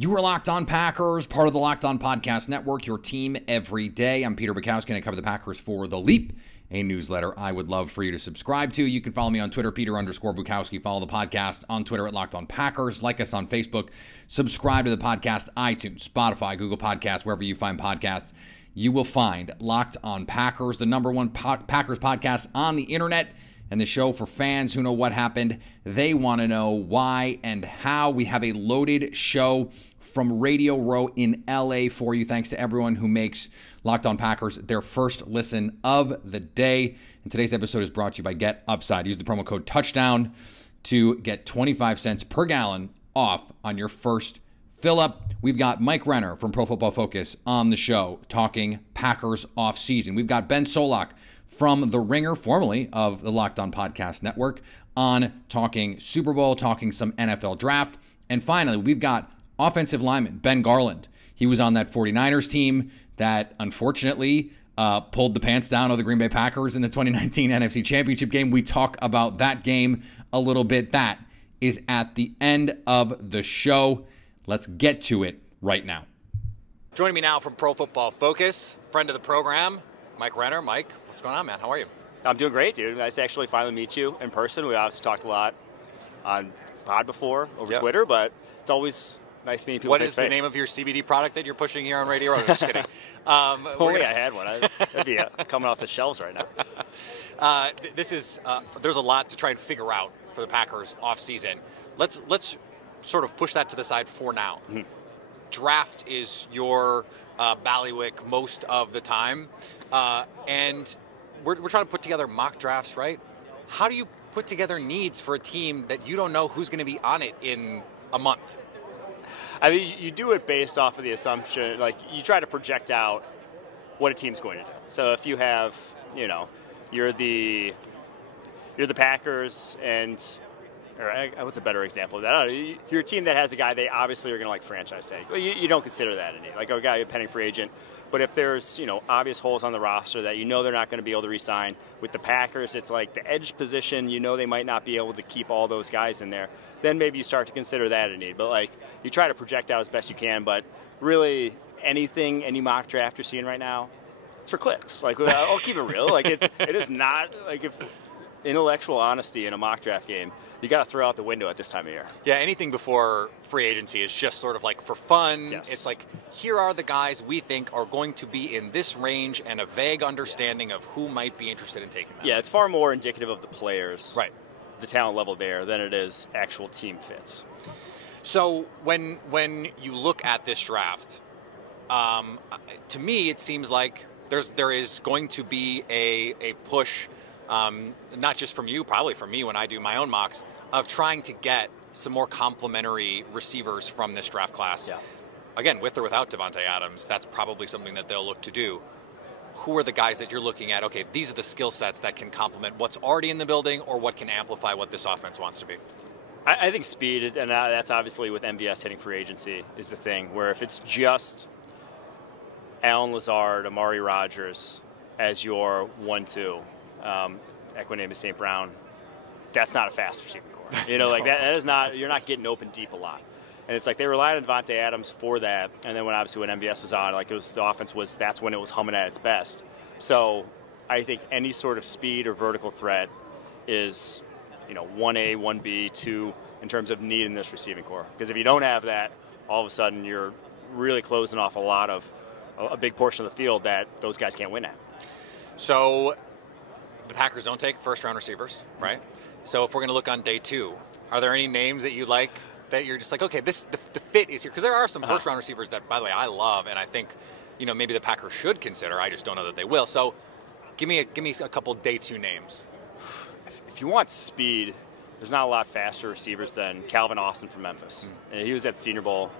You are Locked On Packers, part of the Locked On Podcast Network, your team every day. I'm Peter Bukowski, and I cover the Packers for The Leap, a newsletter I would love for you to subscribe to. You can follow me on Twitter, Peter_Bukowski. Follow the podcast on Twitter at Locked On Packers. Like us on Facebook. Subscribe to the podcast, iTunes, Spotify, Google Podcasts, wherever you find podcasts. You will find Locked On Packers, the number one Packers podcast on the internet, and the show for fans who know what happened. They want to know why and how. We have a loaded show from Radio Row in LA for you. Thanks to everyone who makes Locked On Packers their first listen of the day. And today's episode is brought to you by Get Upside. Use the promo code TOUCHDOWN to get 25 cents per gallon off on your first fill up. We've got Mike Renner from Pro Football Focus on the show talking Packers offseason. We've got Ben Solak from The Ringer, formerly of the Locked On Podcast Network, on talking Super Bowl, talking some NFL draft. And finally, we've got offensive lineman Ben Garland. He was on that 49ers team that unfortunately pulled the pants down of the Green Bay Packers in the 2019 NFC Championship game. We talk about that game a little bit. That is at the end of the show. Let's get to it right now. Joining me now from Pro Football Focus, friend of the program, Mike Renner. Mike, what's going on, man? How are you? I'm doing great, dude. Nice to actually finally meet you in person. We obviously talked a lot on pod before over Twitter, but it's always nice meeting people. What is the name of your CBD product that you're pushing here on Radio Row? Just kidding. Only I had one. That'd be coming off the shelves right now. There's a lot to try and figure out for the Packers offseason. Let's sort of push that to the side for now. Mm-hmm. Draft is your ballywick most of the time, and we're trying to put together mock drafts, right? How do you put together needs for a team that you don't know who's going to be on it in a month? I mean, you do it based off of the assumption, like you try to project out what a team's going to do. So if you have, you're the Packers and, what's a better example of that? I don't know, you're a team that has a guy they obviously are going to like franchise tag. You don't consider that a need, like a guy, a pending free agent. But if there's, obvious holes on the roster that they're not going to be able to re-sign, with the Packers, it's like the edge position, they might not be able to keep all those guys in there. Then maybe you start to consider that a need. But, you try to project out as best you can. But really, any mock draft you're seeing right now, it's for clicks. I'll keep it real. It is not, if intellectual honesty in a mock draft game, you got to throw out the window at this time of year. Yeah, anything before free agency is just sort of for fun. Yes. It's here are the guys we think are going to be in this range and a vague understanding of who might be interested in taking them. Yeah, it's far more indicative of the players, right, the talent level there, than it is actual team fits. So when you look at this draft, to me it seems like there is going to be a push, not just from you, probably from me when I do my own mocks, of trying to get some more complementary receivers from this draft class. Yeah. Again, with or without Davante Adams, that's probably something that they'll look to do. Who are the guys that you're looking at? Okay, these are the skill sets that can complement what's already in the building or what can amplify what this offense wants to be. I think speed, and that's obviously with MVS hitting free agency, is the thing, where if it's just Allen Lazard, Amari Rodgers as your 1-2, Equinemius St. Brown, that's not a fast receiving core. That is not, you're not getting open deep a lot. And it's they relied on Davante Adams for that. And then when MVS was on, the offense that's when it was humming at its best. So I think any sort of speed or vertical threat is, 1A, 1B, 2 in terms of need in this receiving core. Because if you don't have that, all of a sudden you're really closing off a big portion of the field that those guys can't win at. So the Packers don't take first-round receivers, right? So if we're going to look on day 2, are there any names that you like that you're just okay, the fit is here? Because there are some first-round receivers that, by the way, I love, and I think, maybe the Packers should consider. I just don't know that they will. So give me a couple day 2 names. If you want speed, there's not a lot faster receivers than Calvin Austin from Memphis. And he was at Senior Bowl,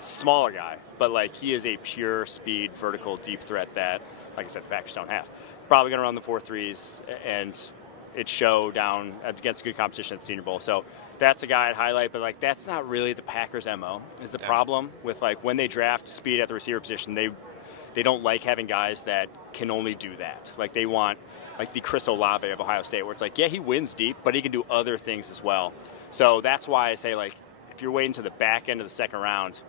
smaller guy, but he is a pure speed, vertical, deep threat that, like I said, the Packers don't have. Probably going to run the 4.3s, and it showed down against good competition at the Senior Bowl. So that's a guy I'd highlight, but that's not really the Packers' MO. Is the problem with when they draft speed at the receiver position, they don't like having guys that can only do that. They want the Chris Olave of Ohio State, where it's he wins deep, but he can do other things as well. So that's why I say if you're waiting to the back end of the second round,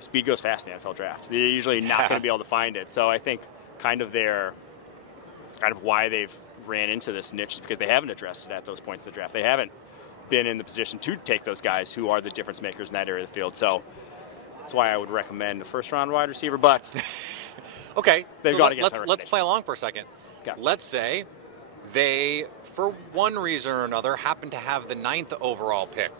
speed goes fast in the NFL draft. You're usually not going to be able to find it. So I think kind of why they've ran into this niche is because they haven't addressed it at those points in the draft. They haven't been in the position to take those guys who are the difference makers in that area of the field. So that's why I would recommend a first-round wide receiver. But okay, they've got to get let's play along for a second. Okay. Let's say they, for one reason or another, happen to have the 9th overall pick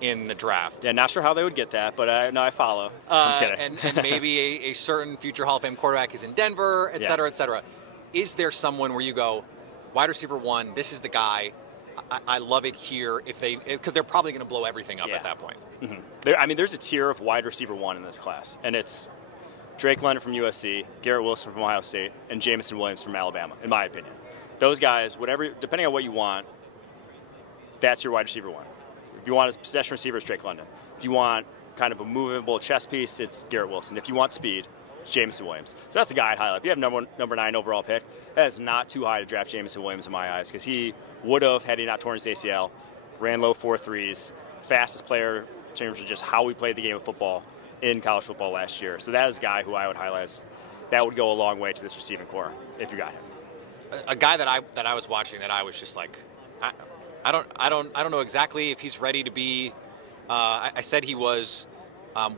in the draft. Yeah, not sure how they would get that, but I follow. I'm kidding. And maybe a certain future Hall of Fame quarterback is in Denver, et cetera, et cetera. Is there someone where you go, wide receiver 1, this is the guy, I love it here, because they're probably going to blow everything up at that point? Mm-hmm. There's a tier of wide receiver 1 in this class, and it's Drake London from USC, Garrett Wilson from Ohio State, and Jamison Williams from Alabama, in my opinion. Those guys, depending on what you want, that's your wide receiver 1. If you want a possession receiver, it's Drake London. If you want kind of a movable chess piece, it's Garrett Wilson. If you want speed, it's Jamison Williams. So that's a guy I'd highlight. If you have number 9 overall pick, that is not too high to draft Jamison Williams in my eyes, because he would have, had he not torn his ACL, ran low 4.3s, fastest player in terms of just how we played the game of football in college football last year. So that is a guy who I would highlight as that would go a long way to this receiving core if you got him. A guy that I was watching that I was just like, I don't know exactly if he's ready to be. I said he was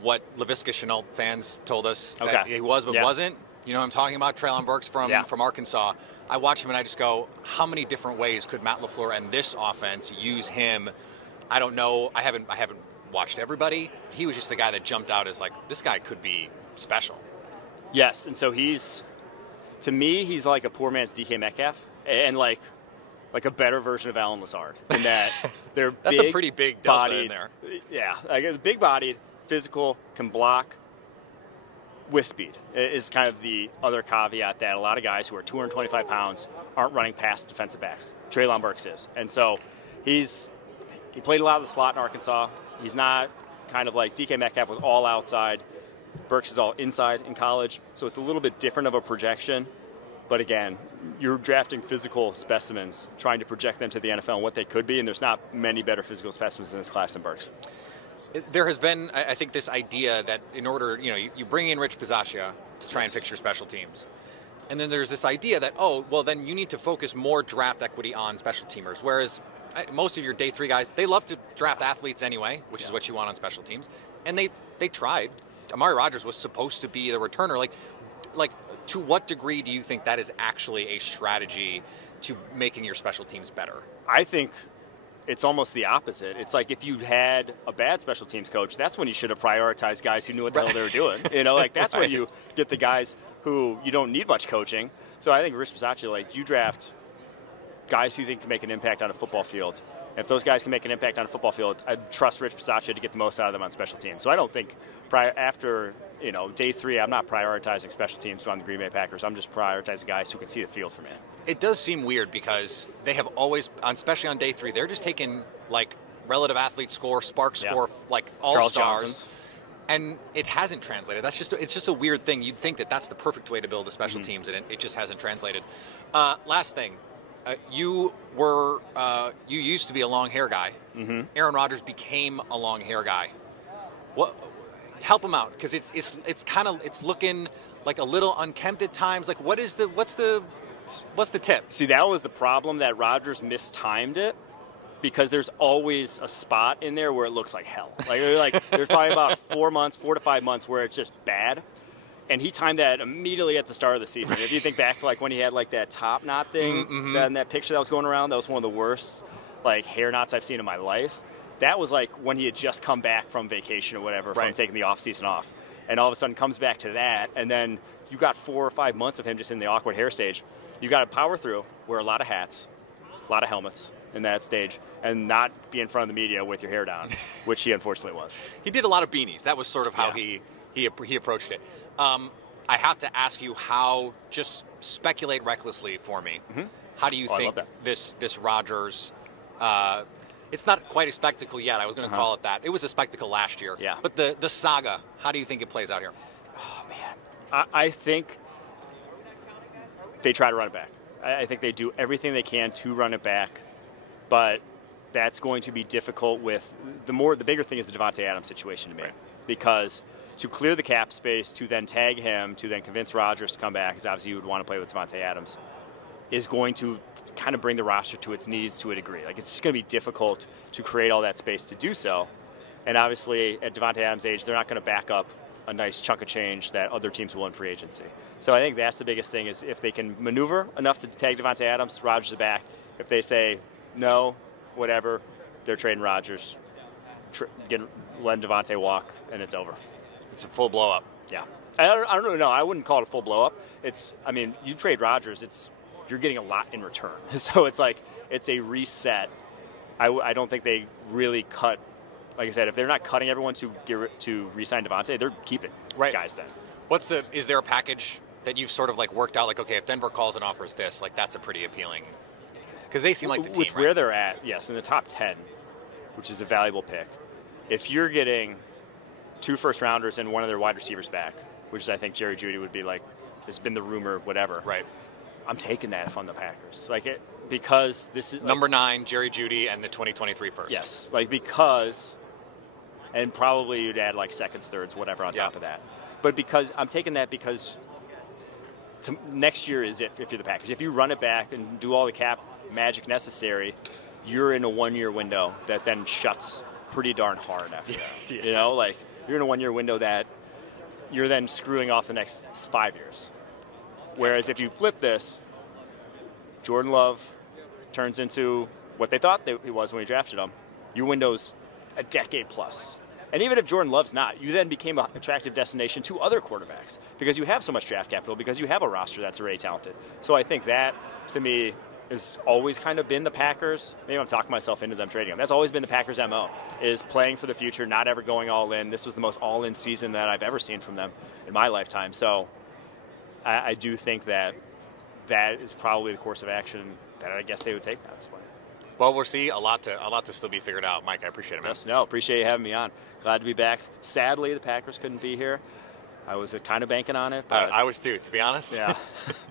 what Laviska Shenault fans told us that he was, but wasn't. You know what I'm talking about? Treylon Burks from Arkansas. I watch him and I just go, how many different ways could Matt LaFleur and this offense use him? I don't know. I haven't watched everybody. He was just the guy that jumped out as like, this guy could be special. Yes, and so to me, he's like a poor man's DK Metcalf, and like a better version of Alan Lazard in that they're that's a pretty big delta in there. Yeah, like big-bodied, physical, can block with speed is kind of the other caveat that a lot of guys who are 225 pounds aren't running past defensive backs. Treylon Burks is. And so he played a lot of the slot in Arkansas. He's not kind of like DK Metcalf was all outside. Burks is all inside in college. So it's a little bit different of a projection. But again, you're drafting physical specimens, trying to project them to the NFL and what they could be, and there's not many better physical specimens in this class than Burks. There has been, I think, this idea that in order, you bring in Rich Bisaccia to try and fix your special teams. And then there's this idea that, then you need to focus more draft equity on special teamers. Whereas most of your day 3 guys, they love to draft athletes anyway, which is what you want on special teams. And they tried. Amari Rodgers was supposed to be the returner. Like, to what degree do you think that is actually a strategy to making your special teams better? I think it's almost the opposite. It's like if you had a bad special teams coach, that's when you should have prioritized guys who knew what the hell they were doing. That's when you get the guys who you don't need much coaching. So I think Rich Bisaccia, you draft guys who you think can make an impact on a football field. And if those guys can make an impact on a football field, I trust Rich Bisaccia to get the most out of them on special teams. So I don't think after day 3, I'm not prioritizing special teams on the Green Bay Packers. I'm just prioritizing guys who can see the field for me. It does seem weird because they have always, especially on day 3, they're just taking relative athlete score, spark score, all stars, and it hasn't translated. It's just a weird thing. You'd think that that's the perfect way to build the special teams, and it just hasn't translated. Last thing, you used to be a long hair guy. Mm-hmm. Aaron Rodgers became a long hair guy. What? Help him out, because it's looking like a little unkempt at times. Like, what's the tip? See, that was the problem, that Rodgers mistimed it, because there's always a spot in there where it looks like hell. There's probably about 4 to 5 months where it's just bad, and he timed that immediately at the start of the season. If you think back to when he had that top knot thing, in that picture that was going around, that was one of the worst hair knots I've seen in my life. That was when he had just come back from vacation or whatever, from taking the offseason off. And all of a sudden comes back to that, and then you got 4 or 5 months of him just in the awkward hair stage. You got to power through, wear a lot of hats, a lot of helmets in that stage, and not be in front of the media with your hair down, which he unfortunately was. He did a lot of beanies. That was sort of how he approached it. I have to ask you just speculate recklessly for me. Mm-hmm. How do you think this Rodgers... it's not quite a spectacle yet. I was going to call it that. It was a spectacle last year. Yeah. But the saga, how do you think it plays out here? Oh, man. I think they try to run it back. I think they do everything they can to run it back. But that's going to be difficult with the bigger thing is the Devontae Adams situation to me. Right. Because to clear the cap space, to then tag him, to then convince Rodgers to come back, because obviously you would want to play with Devontae Adams, is going to kind of bring the roster to its knees to a degree. Like, it's just going to be difficult to create all that space to do so. And obviously, at Devontae Adams' age, they're not going to back up a nice chunk of change that other teams will in free agency. So I think that's the biggest thing, is if they can maneuver enough to tag Devontae Adams, Rodgers is back. If they say no, whatever, they're trading Rodgers, letting Devontae walk, and it's over. It's a full blow up. Yeah. I don't really know. I wouldn't call it a full blow up. You trade Rodgers, you're getting a lot in return. So it's like, it's a reset. I don't think they really cut. Like I said, if they're not cutting everyone to re-sign Devontae, they're keeping guys then. Is there a package that you've sort of like worked out? Like, okay, if Denver calls and offers this, like that's a pretty appealing, because they seem like the team. With where they're at, yes, in the top 10, which is a valuable pick. If you're getting 2 first-rounders and one of their wide receivers back, which I think Jerry Jeudy would be like, has been the rumor, whatever. Right. I'm taking that if I'm the Packers. Because this is number 9, Jerry Jeudy, and the 2023 first. Yes, because, and probably you'd add like seconds, thirds, whatever on top of that. But because I'm taking that because next year is it if you're the Packers. If you run it back and do all the cap magic necessary, you're in a 1-year window that then shuts pretty darn hard after that. You're in a 1-year window that you're then screwing off the next 5 years. Whereas if you flip this, Jordan Love turns into what they thought he was when we drafted him. Your window's a decade plus. And even if Jordan Love's not, you then became an attractive destination to other quarterbacks because you have so much draft capital, because you have a roster that's already talented. So I think that, to me, has always kind of been the Packers. Maybe I'm talking myself into them trading them. That's always been the Packers' MO, is playing for the future, not ever going all in. This was the most all-in season that I've ever seen from them in my lifetime. So I do think that is probably the course of action that I guess they would take at this point. Well, we'll see. A lot to still be figured out. Mike, I appreciate it, man. Yes, no, appreciate you having me on. Glad to be back. Sadly, the Packers couldn't be here. I was kind of banking on it. But I was too, to be honest. Yeah,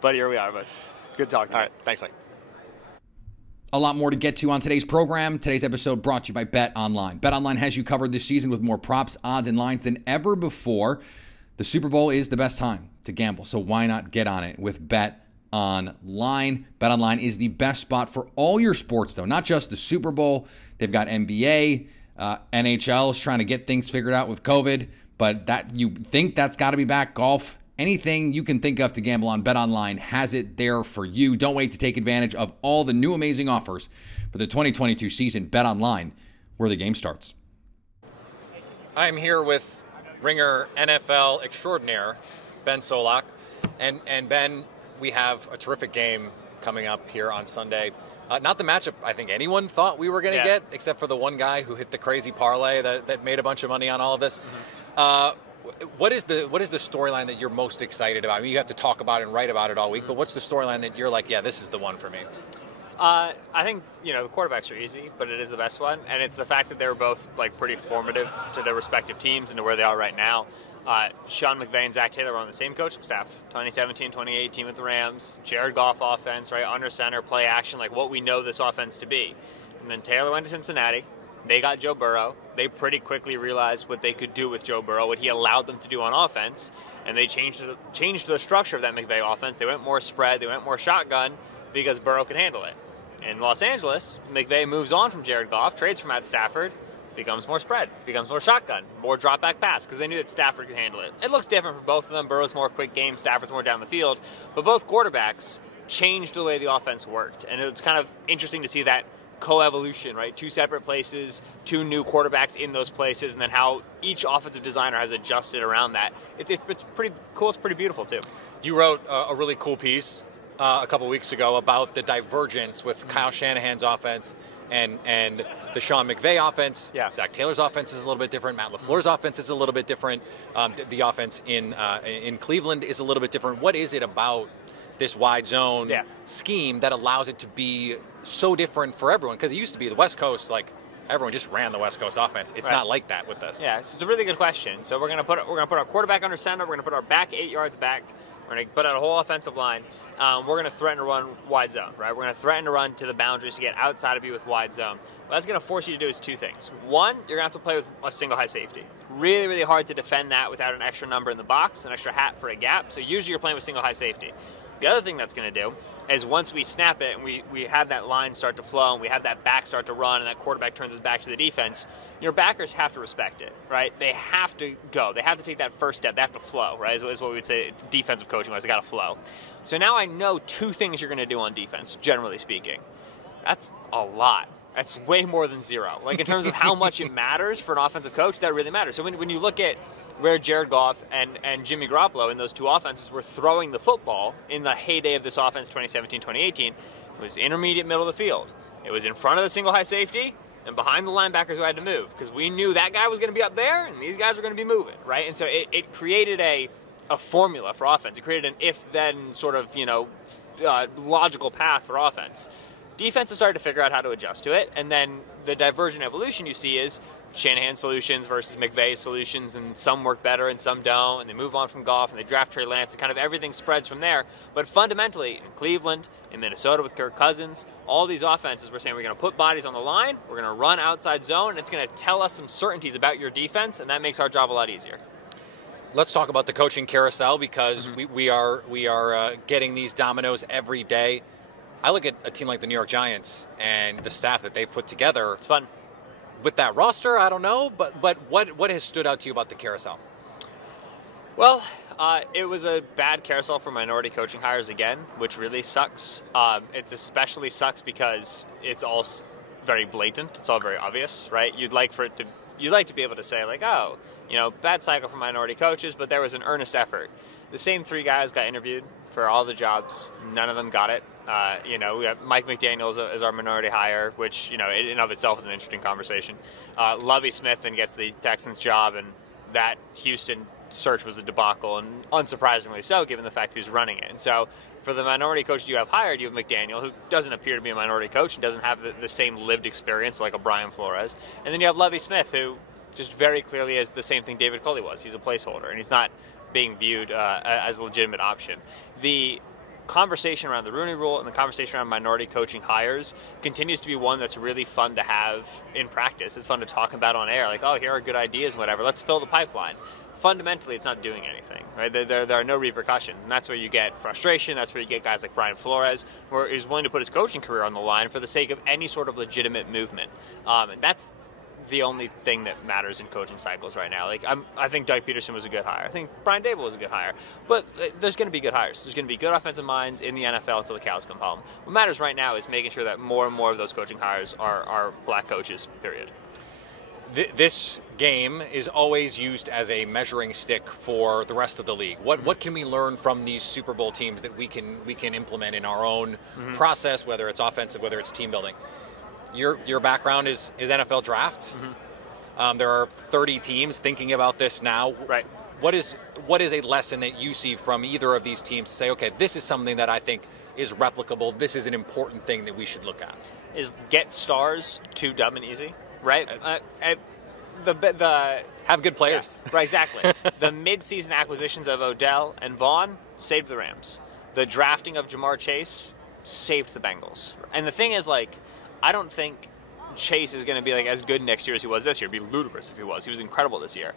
but here we are. But good talking. All right, thanks, Mike. A lot more to get to on today's program. Today's episode brought to you by Bet Online. Bet Online has you covered this season with more props, odds, and lines than ever before. The Super Bowl is the best time to gamble, so why not get on it with Bet Online? Bet Online is the best spot for all your sports, though, not just the Super Bowl. They've got NBA, NHL is trying to get things figured out with COVID, but that you think that's got to be back. Golf, anything you can think of to gamble on, Bet Online has it there for you. Don't wait to take advantage of all the new amazing offers for the 2022 season. Bet Online, where the game starts. I'm here with Ringer NFL extraordinaire, Ben Solak. And Ben, we have a terrific game coming up here on Sunday. Not the matchup I think anyone thought we were going to get, except for the one guy who hit the crazy parlay that made a bunch of money on all of this. Mm-hmm. What is the storyline that you're most excited about? I mean, you have to talk about it and write about it all week, but what's the storyline that you're like, yeah, this is the one for me? I think, the quarterbacks are easy, but it is the best one. And it's the fact that they were both pretty formative to their respective teams and to where they are right now. Sean McVay and Zach Taylor were on the same coaching staff, 2017, 2018 with the Rams, Jared Goff offense, right, under center, play action, like what we know this offense to be. And then Taylor went to Cincinnati. They got Joe Burrow. They pretty quickly realized what they could do with Joe Burrow, what he allowed them to do on offense, and they changed the structure of that McVay offense. They went more spread. They went more shotgun because Burrow could handle it. In Los Angeles, McVay moves on from Jared Goff, trades for Matt Stafford, becomes more spread, becomes more shotgun, more drop-back pass, because they knew that Stafford could handle it. It looks different for both of them. Burrow's more quick game, Stafford's more down the field, but both quarterbacks changed the way the offense worked, and it's kind of interesting to see that co-evolution, right? 2 separate places, 2 new quarterbacks in those places, and then how each offensive designer has adjusted around that. It's pretty cool. It's pretty beautiful, too. You wrote a really cool piece a couple weeks ago about the divergence with Kyle Shanahan's offense and the Sean McVay offense. Yeah. Zach Taylor's offense is a little bit different. Matt LaFleur's offense is a little bit different. The offense in Cleveland is a little bit different. What is it about this wide zone scheme that allows it to be so different for everyone? Because it used to be the West Coast, everyone just ran the West Coast offense. It's not like that with this. Yeah, so it's a really good question. So we're gonna put our quarterback under center. We're gonna put our back 8 yards back. We're going to put out a whole offensive line. we're going to threaten to run wide zone, right? We're going to threaten to run to the boundaries to get outside of you with wide zone. What that's going to force you to do is two things. One, you're going to have to play with a single high safety. Really, really hard to defend that without an extra number in the box, an extra hat for a gap. So usually you're playing with single high safety. The other thing that's going to do is once we snap it and we have that line start to flow and we have that back start to run and that quarterback turns his back to the defense, your backers have to respect it, right? They have to go. They have to take that first step. They have to flow, right? Is what we would say defensive coaching-wise. They got to flow. So now I know two things you're going to do on defense, generally speaking. That's a lot. That's way more than zero. Like in terms of how much it matters for an offensive coach, that really matters. So when you look at where Jared Goff and Jimmy Garoppolo in those two offenses were throwing the football in the heyday of this offense, 2017-2018, it was intermediate middle of the field. It was in front of the single high safety and behind the linebackers who had to move because we knew that guy was going to be up there and these guys were going to be moving, right? And so it created a formula for offense. It created an if-then sort of, logical path for offense. Defense has started to figure out how to adjust to it, and then the divergent evolution you see is Shanahan solutions versus McVay solutions, and some work better and some don't, and they move on from Goff and they draft Trey Lance, and kind of everything spreads from there. But fundamentally, in Cleveland, in Minnesota with Kirk Cousins, all these offenses, we're saying we're going to put bodies on the line, we're going to run outside zone, and it's going to tell us some certainties about your defense, and that makes our job a lot easier. Let's talk about the coaching carousel because we are getting these dominoes every day. I look at a team like the New York Giants and the staff that they put together. It's fun. With that roster, I don't know, but what has stood out to you about the carousel? Well, it was a bad carousel for minority coaching hires again, which really sucks. It especially sucks because it's all very blatant. It's all very obvious, right? You'd like to be able to say like, oh, bad cycle for minority coaches, but there was an earnest effort. The same three guys got interviewed for all the jobs. None of them got it. We have Mike McDaniel as our minority hire, which, in and of itself is an interesting conversation. Lovie Smith then gets the Texans job, and that Houston search was a debacle, and unsurprisingly so, given the fact he's running it. And so for the minority coaches you have hired, you have McDaniel, who doesn't appear to be a minority coach and doesn't have the same lived experience like a Brian Flores. And then you have Lovie Smith, who just very clearly is the same thing David Culley was. He's a placeholder, and he's not being viewed as a legitimate option. The conversation around the Rooney Rule and the conversation around minority coaching hires continues to be one that's really fun to have in practice. It's fun to talk about on air, like, oh, here are good ideas and whatever. Let's fill the pipeline. Fundamentally, it's not doing anything, right? There are no repercussions, and that's where you get frustration. That's where you get guys like Brian Flores, who is willing to put his coaching career on the line for the sake of any sort of legitimate movement. And that's the only thing that matters in coaching cycles right now. Like I think Doug Peterson was a good hire. I think Brian Dable was a good hire. But there's going to be good hires. There's going to be good offensive minds in the NFL until the cows come home. What matters right now is making sure that more and more of those coaching hires are black coaches, period. This game is always used as a measuring stick for the rest of the league. What can we learn from these Super Bowl teams that we can implement in our own process, whether it's offensive, whether it's team building? Your background is NFL draft. There are 30 teams thinking about this now. Right. What is a lesson that you see from either of these teams to say, okay, this is something that I think is replicable. This is an important thing that we should look at. Is get stars too dumb and easy, right? Have good players. Yeah, right, exactly. The mid-season acquisitions of Odell and Vaughn saved the Rams. The drafting of Jamar Chase saved the Bengals. And the thing is, like, I don't think Chase is going to be like as good next year as he was this year. It'd be ludicrous if he was. He was incredible this year.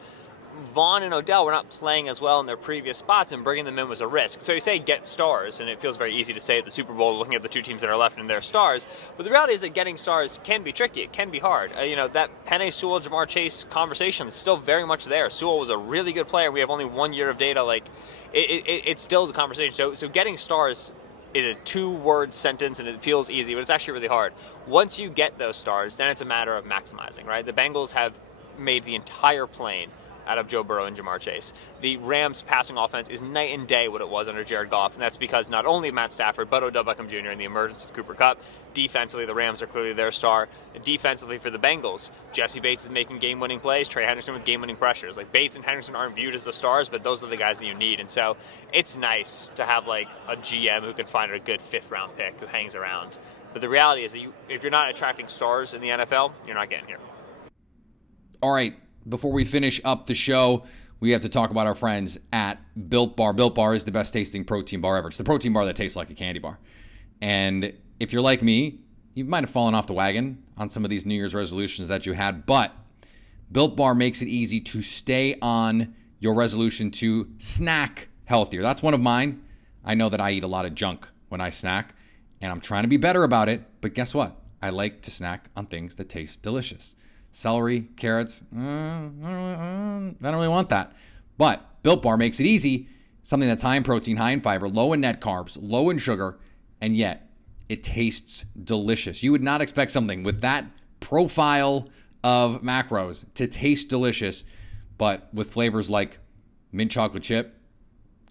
Vaughn and Odell were not playing as well in their previous spots, and bringing them in was a risk. So you say get stars, and it feels very easy to say at the Super Bowl looking at the two teams that are left and their stars. But the reality is that getting stars can be tricky. It can be hard. That Penei Sewell, Jamar Chase conversation is still very much there. Sewell was a really good player. We have only 1 year of data. Like, it still is a conversation. So getting stars is a 2-word sentence, and it feels easy, but it's actually really hard. Once you get those stars, then it's a matter of maximizing, right? The Bengals have made the entire plane out of Joe Burrow and Jamar Chase. The Rams' passing offense is night and day what it was under Jared Goff, and that's because not only Matt Stafford, but Odell Beckham Jr. and the emergence of Cooper Kupp. Defensively, the Rams are clearly their star. And defensively for the Bengals, Jesse Bates is making game-winning plays, Trey Henderson with game-winning pressures. Like, Bates and Henderson aren't viewed as the stars, but those are the guys that you need. And so it's nice to have, like, a GM who can find a good fifth-round pick who hangs around. But the reality is that if you're not attracting stars in the NFL, you're not getting here. All right. Before we finish up the show, we have to talk about our friends at Built Bar. Built Bar is the best tasting protein bar ever. It's the protein bar that tastes like a candy bar. And if you're like me, you might have fallen off the wagon on some of these New Year's resolutions that you had, but Built Bar makes it easy to stay on your resolution to snack healthier. That's one of mine. I know that I eat a lot of junk when I snack, and I'm trying to be better about it, but guess what? I like to snack on things that taste delicious. Celery, carrots, I don't really want that. But Built Bar makes it easy, something that's high in protein, high in fiber, low in net carbs, low in sugar, and yet it tastes delicious. You would not expect something with that profile of macros to taste delicious, but with flavors like mint chocolate chip,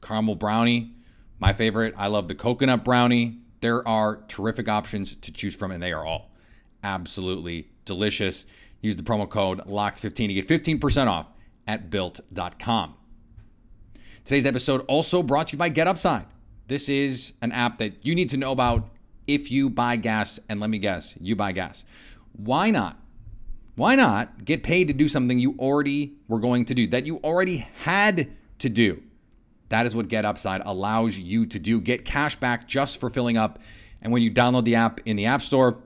caramel brownie, my favorite, I love the coconut brownie. There are terrific options to choose from, and they are all absolutely delicious. Use the promo code LOCKED15 to get 15% off at Built.com. Today's episode also brought to you by GetUpside. This is an app that you need to know about if you buy gas, and let me guess, you buy gas. Why not? Why not get paid to do something you already were going to do, that you already had to do? That is what GetUpside allows you to do. Get cash back just for filling up. And when you download the app in the App Store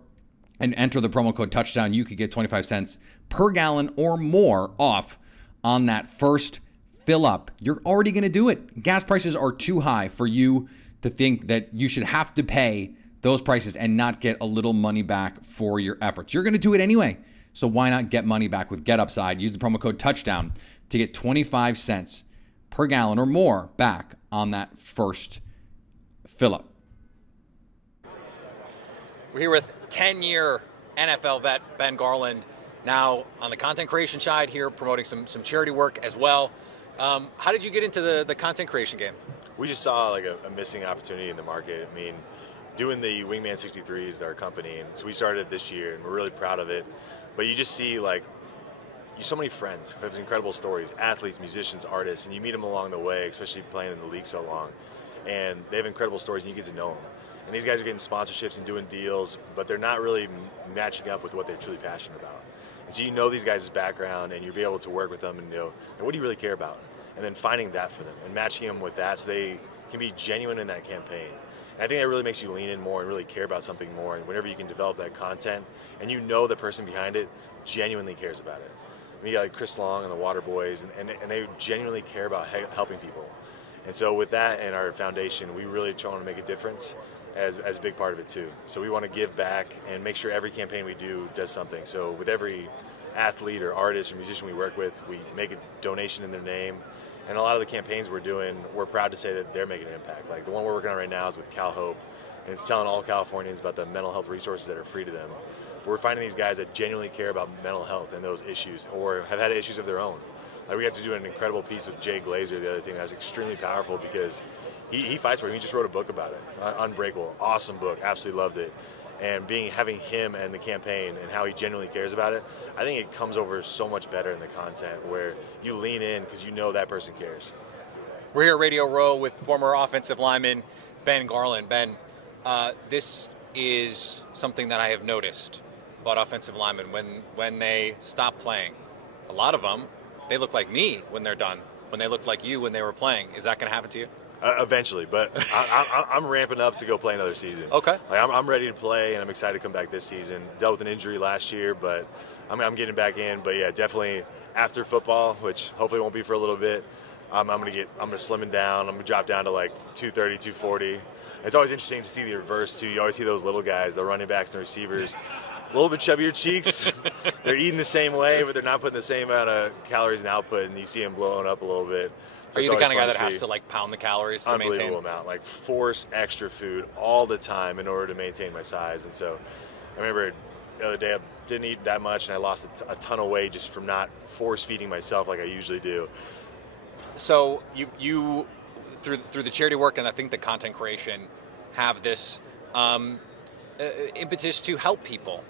and enter the promo code Touchdown, you could get 25 cents per gallon or more off on that first fill up. You're already going to do it. Gas prices are too high for you to think that you should have to pay those prices and not get a little money back for your efforts. You're going to do it anyway. So why not get money back with GetUpside? Use the promo code Touchdown to get 25 cents per gallon or more back on that first fill up. We're here with 10-year NFL vet Ben Garland, now on the content creation side here, promoting some charity work as well. How did you get into the content creation game? We just saw like a missing opportunity in the market. I mean, doing the Wingman 63s, our company, and so we started this year, and we're really proud of it. But you just see like so many friends who have incredible stories, athletes, musicians, artists, and you meet them along the way, especially playing in the league so long. And they have incredible stories, and you get to know them. And these guys are getting sponsorships and doing deals, but they're not really matching up with what they're truly passionate about. And so you know these guys' background, and you'll be able to work with them and know, and what do you really care about? And then finding that for them and matching them with that so they can be genuine in that campaign. And I think that really makes you lean in more and really care about something more. And whenever you can develop that content, and you know the person behind it genuinely cares about it. We got like Chris Long and the Water Boys, and they genuinely care about helping people. And so with that and our foundation, we really try to make a difference as a big part of it too. So we want to give back and make sure every campaign we do does something. So with every athlete or artist or musician we work with, we make a donation in their name. And a lot of the campaigns we're doing, we're proud to say that they're making an impact. Like the one we're working on right now is with Cal Hope, and it's telling all Californians about the mental health resources that are free to them. We're finding these guys that genuinely care about mental health and those issues, or have had issues of their own. Like we got to do an incredible piece with Jay Glazer the other thing that was extremely powerful because he fights for it. He just wrote a book about it, Unbreakable, awesome book, absolutely loved it. And having him and the campaign and how he genuinely cares about it, I think it comes over so much better in the content where you lean in because you know that person cares. We're here at Radio Row with former offensive lineman Ben Garland. Ben, this is something that I have noticed about offensive linemen when they stop playing. A lot of them, they look like me when they're done, when they looked like you when they were playing. Is that going to happen to you? Eventually, but I'm ramping up to go play another season. Okay. Like I'm ready to play, and I'm excited to come back this season. Dealt with an injury last year, but I'm getting back in. But yeah, definitely after football, which hopefully won't be for a little bit, I'm gonna slim it down. I'm gonna drop down to like 230, 240. It's always interesting to see the reverse too. You always see those little guys, the running backs and the receivers, a little bit chubbier cheeks. They're eating the same way, but they're not putting the same amount of calories and output, and you see them blowing up a little bit. So are you the kind of guy that has to like pound the calories to maintain? Unbelievable amount, like force extra food all the time in order to maintain my size. And so I remember the other day I didn't eat that much and I lost a ton of weight just from not force feeding myself like I usually do. So you through the charity work and I think the content creation have this impetus to help people.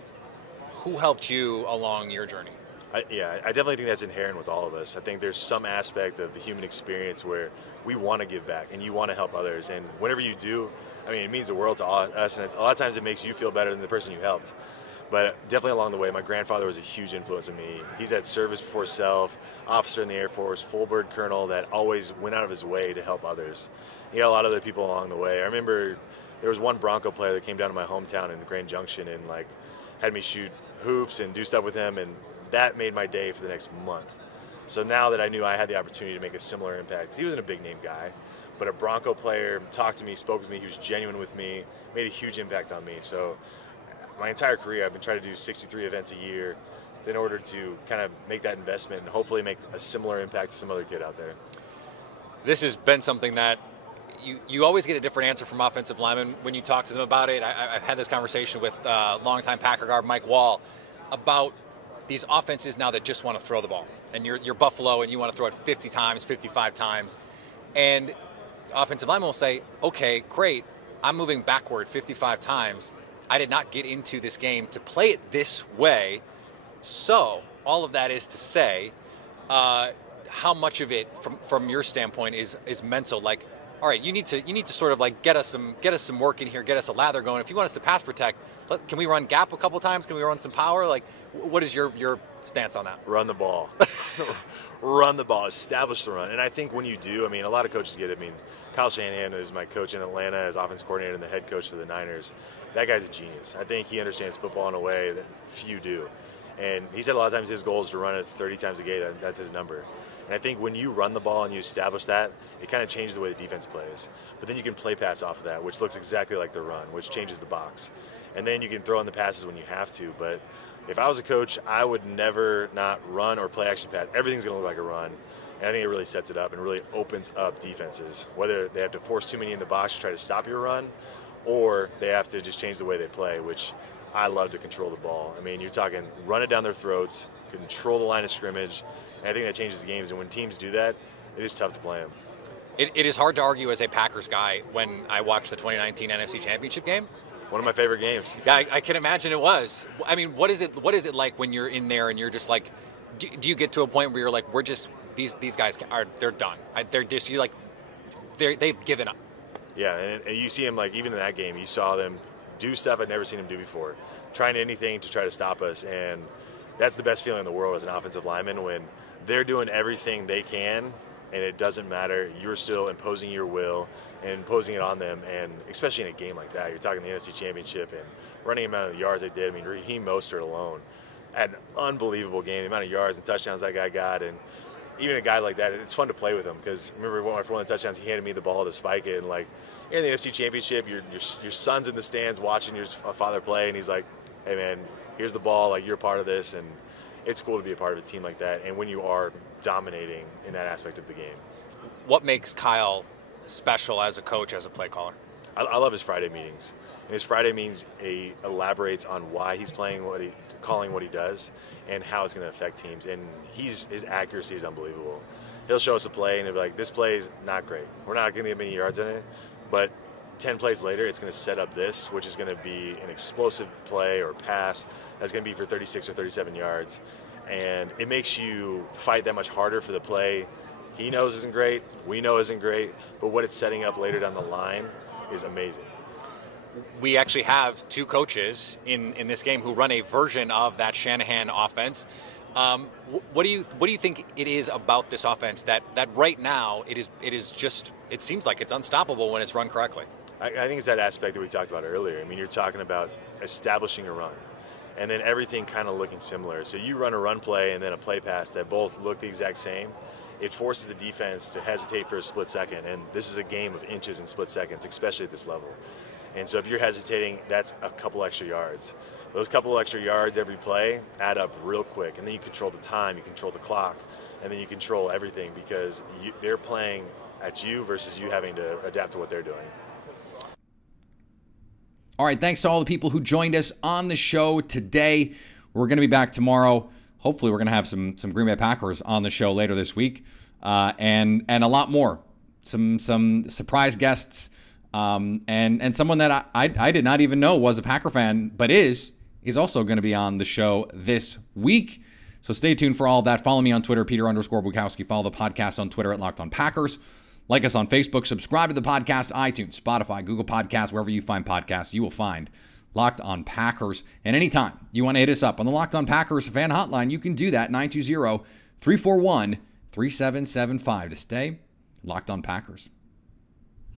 Who helped you along your journey? I definitely think that's inherent with all of us. I think there's some aspect of the human experience where we want to give back and you want to help others. And whenever you do, I mean, it means the world to us. And a lot of times it makes you feel better than the person you helped. But definitely along the way, my grandfather was a huge influence on me. He's had service before self, officer in the Air Force, full bird colonel that always went out of his way to help others. He had a lot of other people along the way. I remember there was one Bronco player that came down to my hometown in Grand Junction and like had me shoot hoops and do stuff with him, and that made my day for the next month. So now that I knew I had the opportunity to make a similar impact, he wasn't a big name guy, but a Bronco player talked to me, spoke with me, he was genuine with me, made a huge impact on me. So my entire career, I've been trying to do 63 events a year in order to kind of make that investment and hopefully make a similar impact to some other kid out there. This has been something that you always get a different answer from offensive linemen when you talk to them about it. I've had this conversation with longtime Packer guard Mike Wall about these offenses now that just want to throw the ball. And you're Buffalo and you want to throw it 50 times, 55 times. And offensive linemen will say, okay, great, I'm moving backward 55 times. I did not get into this game to play it this way. So all of that is to say, how much of it, from your standpoint, is mental? Like, all right, you need to sort of like get us some work in here, get us a lather going. If you want us to pass protect, can we run gap a couple times? Can we run some power? Like, what is your stance on that? Run the ball. Run the ball. Establish the run. And I think when you do, I mean, a lot of coaches get it. I mean, Kyle Shanahan is my coach in Atlanta as offense coordinator and the head coach for the Niners. That guy's a genius. I think he understands football in a way that few do. And he said a lot of times his goal is to run it 30 times a game. That's his number. And I think when you run the ball and you establish that, it kind of changes the way the defense plays. But then you can play pass off of that, which looks exactly like the run, which changes the box. And then you can throw in the passes when you have to. But if I was a coach, I would never not run or play action pass. Everything's going to look like a run. And I think it really sets it up and really opens up defenses, whether they have to force too many in the box to try to stop your run, or they have to just change the way they play, which I love to control the ball. I mean, you're talking run it down their throats, control the line of scrimmage, and I think that changes the games. And when teams do that, it is tough to play them. It is hard to argue as a Packers guy when I watched the 2019 NFC Championship game. One of my favorite games. Yeah, I can imagine it was. I mean, what is it like when you're in there and you're just like, do you get to a point where you're like, we're just these guys they're done. They're just they've given up. Yeah, and you see them, like, even in that game, you saw them do stuff I'd never seen them do before, trying anything to try to stop us. And that's the best feeling in the world as an offensive lineman, when they're doing everything they can and it doesn't matter. You're still imposing your will and imposing it on them. And especially in a game like that, you're talking the NFC Championship and running the amount of yards they did. I mean, Raheem Mostert alone had an unbelievable game, the amount of yards and touchdowns that guy got. And even a guy like that, it's fun to play with him, because remember when I won the touchdowns, he handed me the ball to spike it, and like in the NFC Championship, your son's in the stands watching your father play, and he's like, hey man, here's the ball, like, you're part of this. And it's cool to be a part of a team like that, and when you are dominating in that aspect of the game. What makes Kyle special as a coach, as a play caller? I love his Friday meetings. And his Friday meetings, he elaborates on why he's calling what he does and how it's going to affect teams. And his accuracy is unbelievable. He'll show us a play and he'll be like, this play's not great. We're not going to get many yards in it, but 10 plays later, it's going to set up this, which is going to be an explosive play or pass that's going to be for 36 or 37 yards. And it makes you fight that much harder for the play he knows isn't great, we know isn't great, but what it's setting up later down the line is amazing. We actually have two coaches in this game who run a version of that Shanahan offense. What do you think it is about this offense that right now it seems like it's unstoppable when it's run correctly? I think it's that aspect that we talked about earlier. I mean, you're talking about establishing a run and then everything kind of looking similar. So you run a run play and then a play pass that both look the exact same. It forces the defense to hesitate for a split second, and this is a game of inches and split seconds, especially at this level. And so if you're hesitating, that's a couple extra yards. Those couple extra yards every play add up real quick, and then you control the time, you control the clock, and then you control everything, because they're playing at you versus you having to adapt to what they're doing. All right, thanks to all the people who joined us on the show today. We're going to be back tomorrow. Hopefully we're going to have some Green Bay Packers on the show later this week, and a lot more. Some surprise guests, and someone that I did not even know was a Packer fan, but is also going to be on the show this week. So stay tuned for all of that. Follow me on Twitter, Peter_Bukowski. Follow the podcast on Twitter at Locked On Packers. Like us on Facebook. Subscribe to the podcast, iTunes, Spotify, Google Podcasts, wherever you find podcasts, you will find Locked On Packers. And anytime you want to hit us up on the Locked On Packers fan hotline, you can do that, 920-341-3775 to stay Locked On Packers.